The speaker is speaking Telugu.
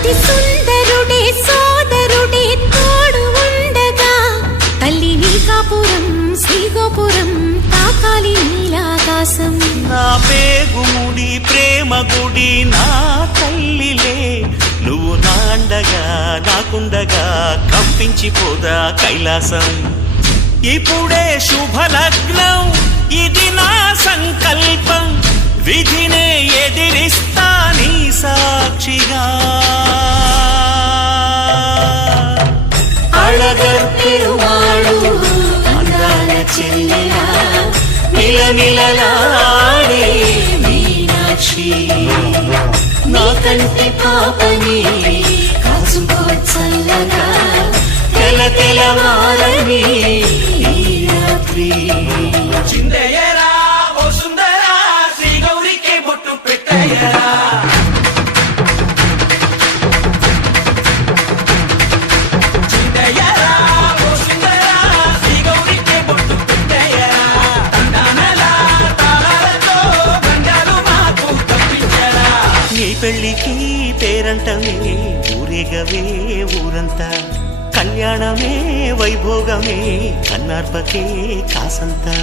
అతి సుందరుడే సోదరుడే తోడు ఉండగా తల్లి నీకాపురం శ్రీగోపురం తాకాలి నీలాకాశం. నా పేగుముడి ప్రేమ గుడి నా తల్లిలే, నువ్వు నాండగా నాకుండగా కంపించిపోదా కైలాసం. ఇప్పుడే శుభలగ్నం ఇది నా సంకల్పం, విధినే ఎదిరిస్తా నీ సాక్షిగా. అళగర్ పెరుమాళు అందాల చెల్లెలా నిలనిలలాడే మీనాక్షి, నా కంటి పాపని కాచుకో చల్లగా తెల తెలవారని ఈ రాత్రి. చిందయ్యరా ఓ సుందరా శ్రీ గౌరికి బొట్టు పెట్టయ్యరా. చిందయ్యరా ఓ సుందరా శ్రీ గౌరికి బొట్టు పెట్టయ్యరా. తండానలా తాళాలతో గండాలు మాకు తప్పించరా. నీ పెళ్ళికి పేరంటమే ఊరేగవే ఊరంతా, కళ్యాణమే వైభోగమే కన్నార్పకే కాసంతా.